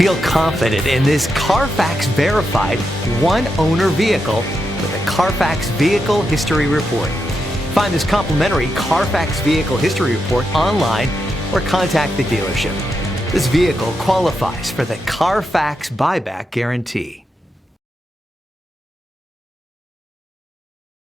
Feel confident in this CARFAX verified one-owner vehicle with a CARFAX Vehicle History Report. Find this complimentary CARFAX Vehicle History Report online or contact the dealership. This vehicle qualifies for the CARFAX buyback guarantee.